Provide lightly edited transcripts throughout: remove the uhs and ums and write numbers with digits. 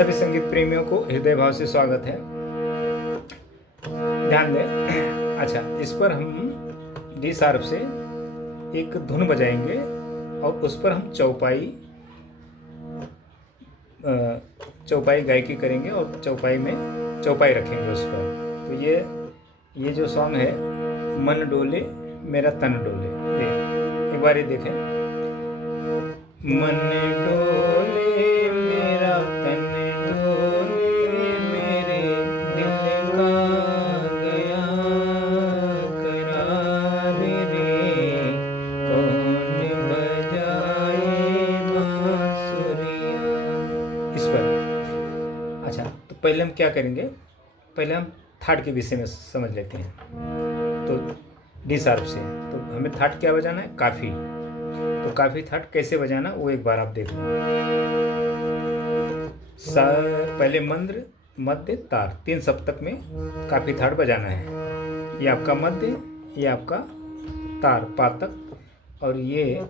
सभी संगीत प्रेमियों को हृदय भाव से स्वागत है। ध्यान दें। अच्छा, इस पर हम डी शार्प से एक धुन बजाएंगे और उस पर हम चौपाई गायकी करेंगे और चौपाई रखेंगे उस पर। तो ये जो सॉन्ग है, मन डोले मेरा तन डोले, एक बार ये देखें। मन डोले मेरा तन डोले, मेरे दिल का गया करार रे, कौन बजाए बांसुरियाँ। इस पर अच्छा, तो पहले हम क्या करेंगे, पहले हम थाट के विषय में समझ लेते हैं। तो डी शार्प से तो हमें थाट क्या बजाना है, काफ़ी। तो काफ़ी थाट कैसे बजाना वो एक बार आप देख लो। पहले मंद्र, मध्य, तार, 3 सप्तक में काफ़ी थाट बजाना है। ये आपका मध्य, ये आपका तार पातक और ये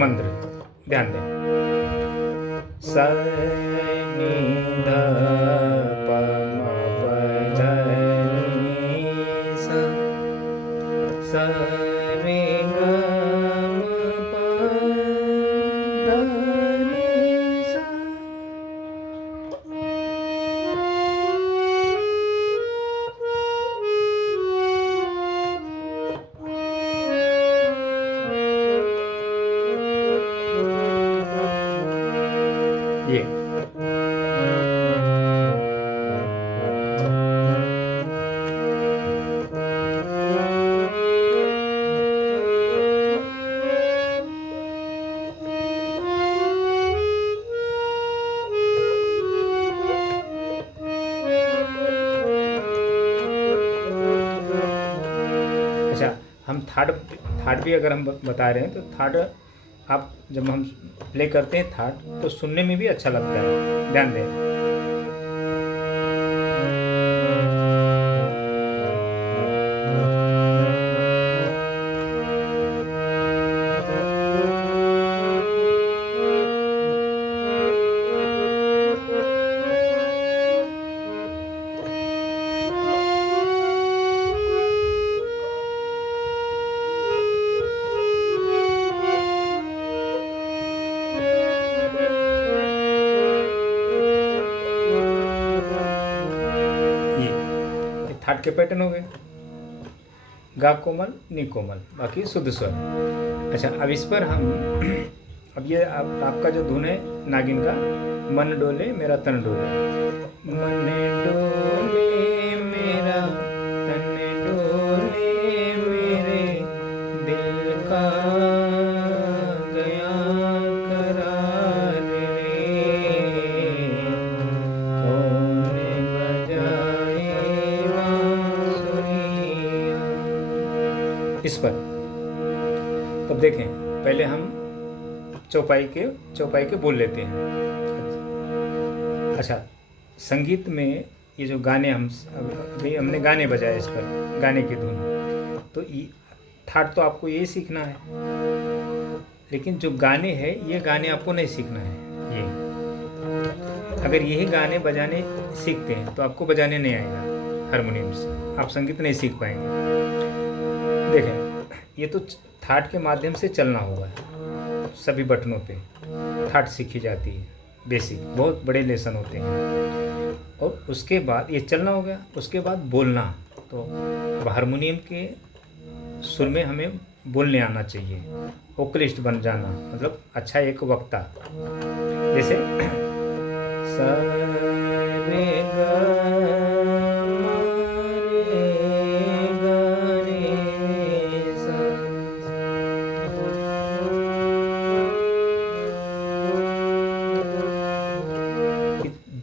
मंद्र। ध्यान दें। सा नी ध प म प ध नी सा रे ग म प ध नी सा। ये अच्छा, हम थाट भी अगर हम बता रहे हैं तो थाट आप जब हम प्ले करते हैं थाट तो सुनने में भी अच्छा लगता है। ध्यान दें। ये थाट के पैटर्न हो गए, गा कोमल, नी कोमल, बाकी शुद्ध स्वर। अच्छा, अब इस पर हम अब ये आपका जो धुन है नागिन का, मन डोले मेरा तन डोले, मन डोले मेरा तन डोले, मेरे दिल का गया करार रे, कौन बजाए बांसुरियाँ। इस पर तब देखें, पहले हम चौपाई के बोल लेते हैं। अच्छा, संगीत में ये जो गाने अभी हमने गाने बजाए, इस पर गाने की धुन, तो थाट तो आपको यही सीखना है, लेकिन जो गाने हैं ये गाने आपको नहीं सीखना है। ये अगर यही गाने बजाने सीखते हैं तो आपको बजाने नहीं आएगा हारमोनियम से, आप संगीत नहीं सीख पाएंगे। देखें, ये तो थाट के माध्यम से चलना होगा, सभी बटनों पे थाट सीखी जाती है, बेसिक बहुत बड़े लेसन होते हैं। और उसके बाद ये चलना हो गया, उसके बाद बोलना। तो अब हारमोनियम के सुर में हमें बोलने आना चाहिए, वोकलिस्ट बन जाना, मतलब अच्छा एक वक्ता। जैसे सा रे ग म रे ग रे सा।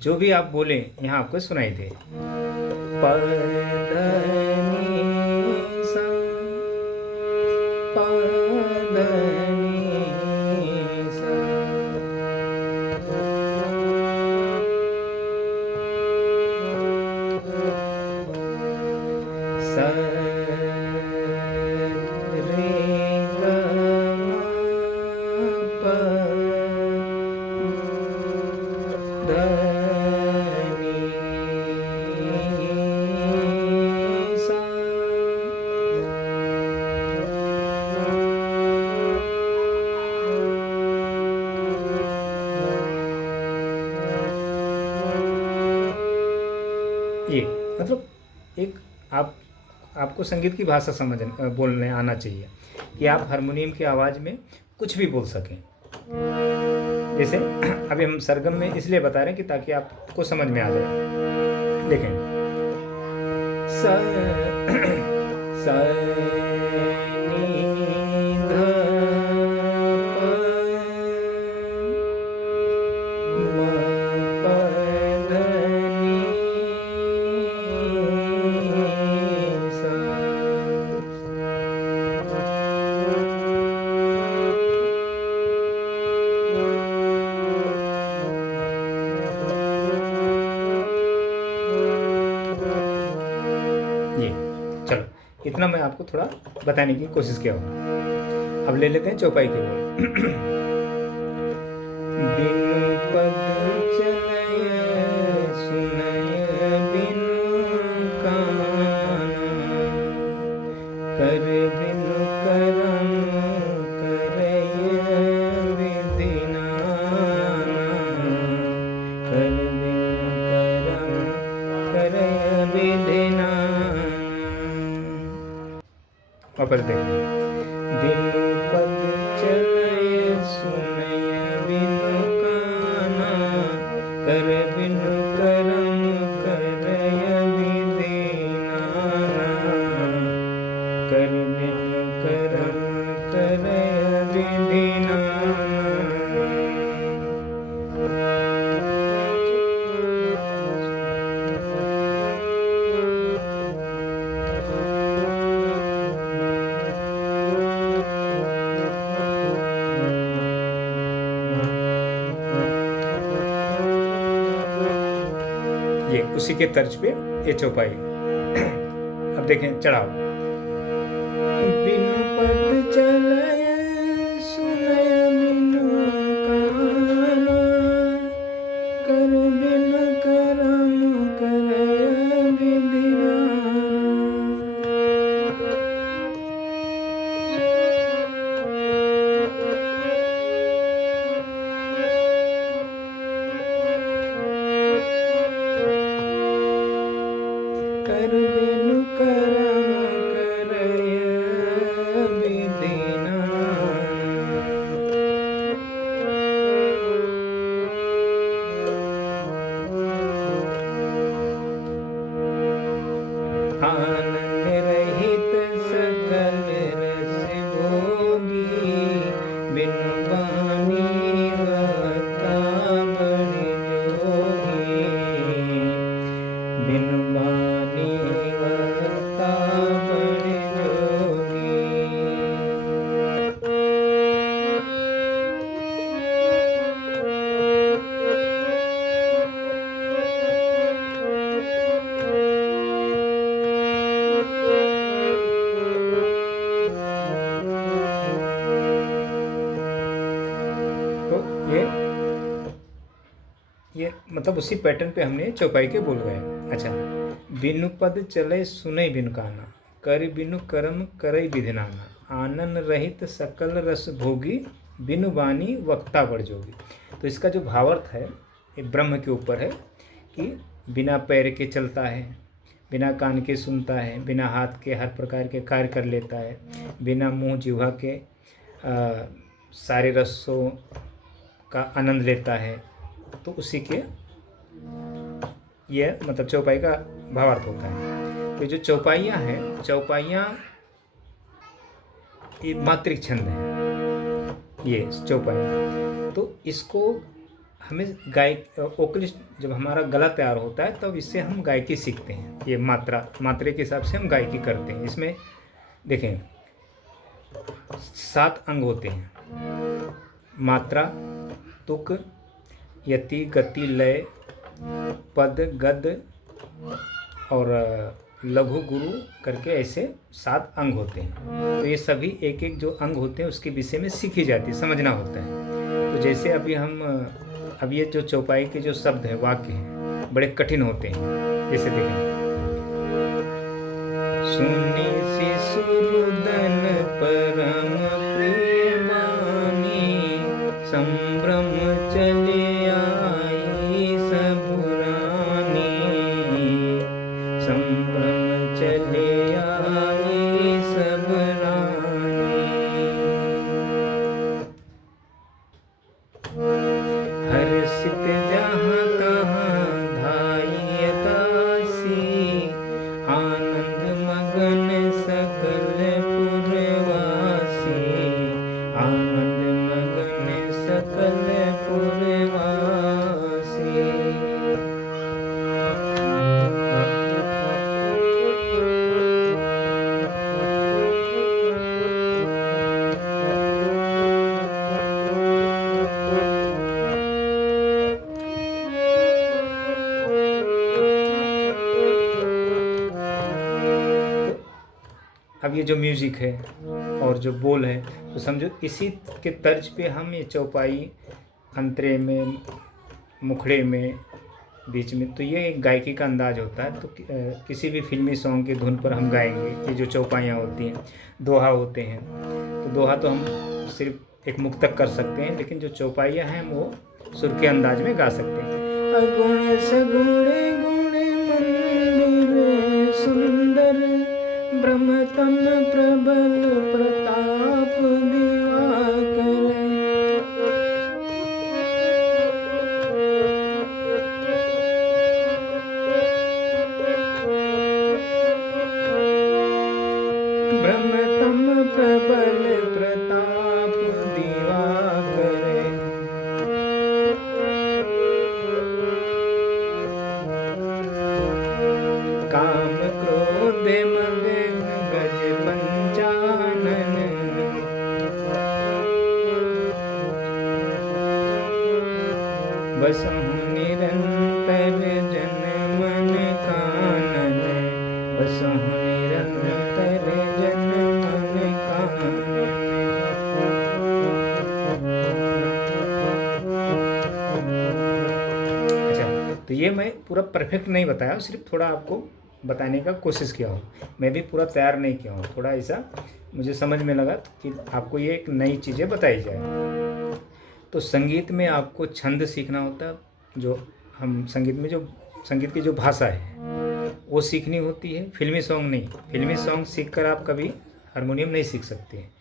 जो भी आप बोले यहाँ आपको सुनाई दे। प ध नी सा, प ध नी सा। सा रे ग म प सा। ये मतलब एक आपको संगीत की भाषा बोलने आना चाहिए कि आप हारमोनियम की आवाज़ में कुछ भी बोल सकें। जैसे अभी हम सरगम में इसलिए बता रहे हैं कि ताकि आपको समझ में आ जाए। देखें, सा सा नी ध प म प ध नी सा। ये चलो, इतना मैं आपको थोड़ा बताने की कोशिश किया हूँ। अब ले लेते हैं चौपाई के बोल। बिनु पद चलय सुनय बिनु काना, कर बिनु करम करय विधि नाना, कर बिनु करम करय विधि नाना। वापस देखें, बिनु पद चलय सुनय बिनु काना, कर बिनु करम करय विधि नाना, कर बिनु करम करय विधि नाना। ये उसी के तर्ज पे ये चौपाई। अब देखें चढ़ाव। बिनु पद चलय सुनय बिनु काना, कर बिनु करम करय विधि नाना। कर बिनु करम करय विधि नाना। आनंद रहित सकल रस भोगी, बिनु बानी वक्ता बड़ जोगी, बिनु बानी वक्ता बड़ जोगी। तो ये मतलब उसी पैटर्न पे हमने चौपाई के बोल गए। अच्छा, बिनु पद चले सुनय बिनु काना, कर बिनु करम करय विधि नाना, आनन रहित सकल रस भोगी, बिनु बानी वक्ता बड़ जोगी। तो इसका जो भावार्थ है ये ब्रह्म के ऊपर है कि बिना पैर के चलता है, बिना कान के सुनता है, बिना हाथ के हर प्रकार के कार्य कर लेता है, बिना मुंह जिह्वा के सारे रसों का आनंद लेता है। तो उसी के ये मतलब चौपाई का भावार्थ होता है। तो जो चौपाइयाँ हैं, चौपाइयाँ ये मात्रिक छंद हैं, ये चौपाई। तो इसको हमें वोकलिस्ट जब हमारा गला तैयार होता है तब इससे हम गायकी सीखते हैं। ये मात्रे के हिसाब से हम गायकी करते हैं। इसमें देखें 7 अंग होते हैं, मात्रा, तुक, यति, गति, लय, पद, गद और लघु, गुरु करके ऐसे 7 अंग होते हैं। तो ये सभी एक एक जो अंग होते हैं उसके विषय में सीखी जाती है, समझना होता है। तो जैसे अभी हम अब ये जो चौपाई के जो शब्द हैं, वाक्य हैं, बड़े कठिन होते हैं। जैसे देखें, सुनी सी सुरदन परम प्रिय बानी, संभ्रम चले आई सब रानी, संभ्रम चले आई सब रानी। हर्षित जहाँ तहाँ धाई दासी, आनंद मगन सकल पुरवासी, आनंद मगन सकल पुरवासी। अब ये जो म्यूज़िक है और जो बोल है, तो समझो इसी के तर्ज पे हम ये चौपाई अंतरे में, मुखड़े में, बीच में, तो ये एक गायकी का अंदाज होता है। तो किसी भी फिल्मी सॉन्ग की धुन पर हम गाएंगे। ये जो चौपाइयाँ होती हैं, दोहा होते हैं, तो दोहा तो हम सिर्फ एक मुक्तक कर सकते हैं, लेकिन जो चौपाइयाँ हैं वो सुर के अंदाज में गा सकते हैं। अगुण सगुण गुण मंदिर सुंदर, ब्रह्मतम प्रबल प्रताप दिवाकर। ब्रह्मतम प्रबल प्रताप दिवाकर। काम क्रोध मद गज पंचानन, बसहु निरंतर जन मन कानन, बसहु निरंतर जन मन कानन। अच्छा, तो ये मैं पूरा परफेक्ट नहीं बताया, सिर्फ थोड़ा आपको बताने का कोशिश किया हूँ। मैं भी पूरा तैयार नहीं किया हूँ, थोड़ा ऐसा मुझे समझ में लगा कि आपको ये एक नई चीज़ें बताई जाए। तो संगीत में आपको छंद सीखना होता है, जो हम संगीत में जो संगीत की जो भाषा है वो सीखनी होती है। फिल्मी सॉन्ग नहीं, फिल्मी सॉन्ग सीखकर आप कभी हारमोनियम नहीं सीख सकते हैं,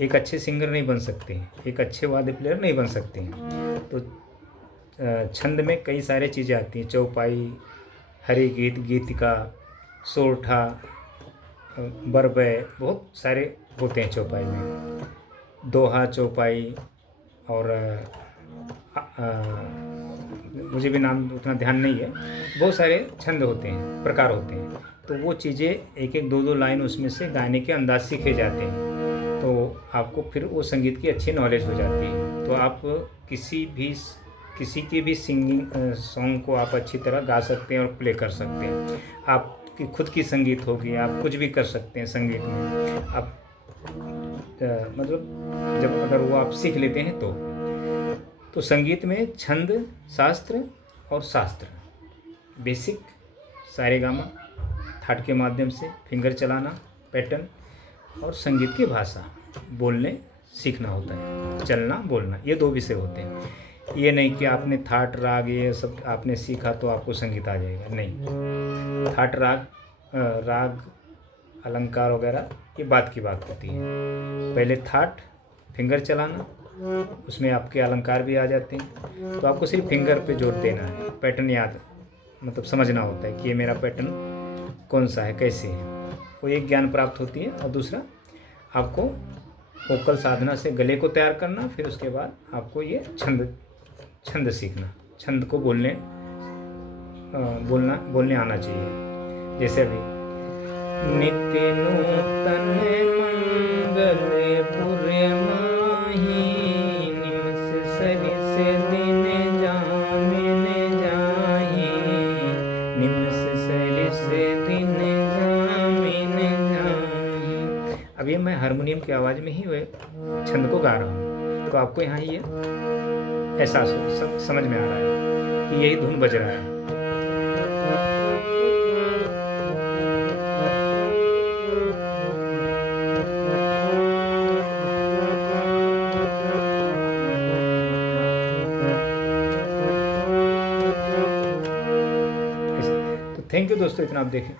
एक अच्छे सिंगर नहीं बन सकते हैं, एक अच्छे वाद्य प्लेयर नहीं बन सकते हैं। तो छंद में कई सारे चीज़ें आती हैं, चौपाई, हरि गीत, गीतिका, सोरठा, बरबय, बहुत सारे होते हैं चौपाई में। दोहा, चौपाई और मुझे भी नाम उतना ध्यान नहीं है, बहुत सारे छंद होते हैं, प्रकार होते हैं। तो वो चीज़ें एक एक दो दो लाइन उसमें से गाने के अंदाज सीखे जाते हैं, तो आपको फिर वो संगीत की अच्छी नॉलेज हो जाती है। तो आप किसी की भी सिंगिंग सॉन्ग को आप अच्छी तरह गा सकते हैं और प्ले कर सकते हैं। आपकी खुद की संगीत होगी, आप कुछ भी कर सकते हैं संगीत में। आप मतलब जब अगर वो आप सीख लेते हैं तो संगीत में छंद, शास्त्र और शास्त्र, बेसिक सारेगामा, थाट के माध्यम से फिंगर चलाना, पैटर्न, और संगीत की भाषा बोलने सीखना होता है। चलना, बोलना, ये दो विषय होते हैं। ये नहीं कि आपने थाट, राग ये सब आपने सीखा तो आपको संगीत आ जाएगा, नहीं। थाट, राग, अलंकार वगैरह ये बात की बात होती है। पहले थाट, फिंगर चलाना, उसमें आपके अलंकार भी आ जाते हैं। तो आपको सिर्फ फिंगर पे जोर देना है, पैटर्न याद मतलब समझना होता है कि ये मेरा पैटर्न कौन सा है, कैसे है, वो एक ज्ञान प्राप्त होती है। और दूसरा, आपको वोकल साधना से गले को तैयार करना, फिर उसके बाद आपको ये छंद सीखना, छंद को बोलने आना चाहिए। जैसे अभी नित्य नूतन मंगलपुर माही, निमस सरिस दिन जामिन जाही, निमस सरिस दिन जामिन जाही। अब ये मैं हारमोनियम की आवाज़ में ही छंद को गा रहा हूँ, तो आपको यहाँ ये एहसास समझ में आ रहा है कि यही धुन बज रहा है। तो थैंक यू दोस्तों, इतना आप देखें।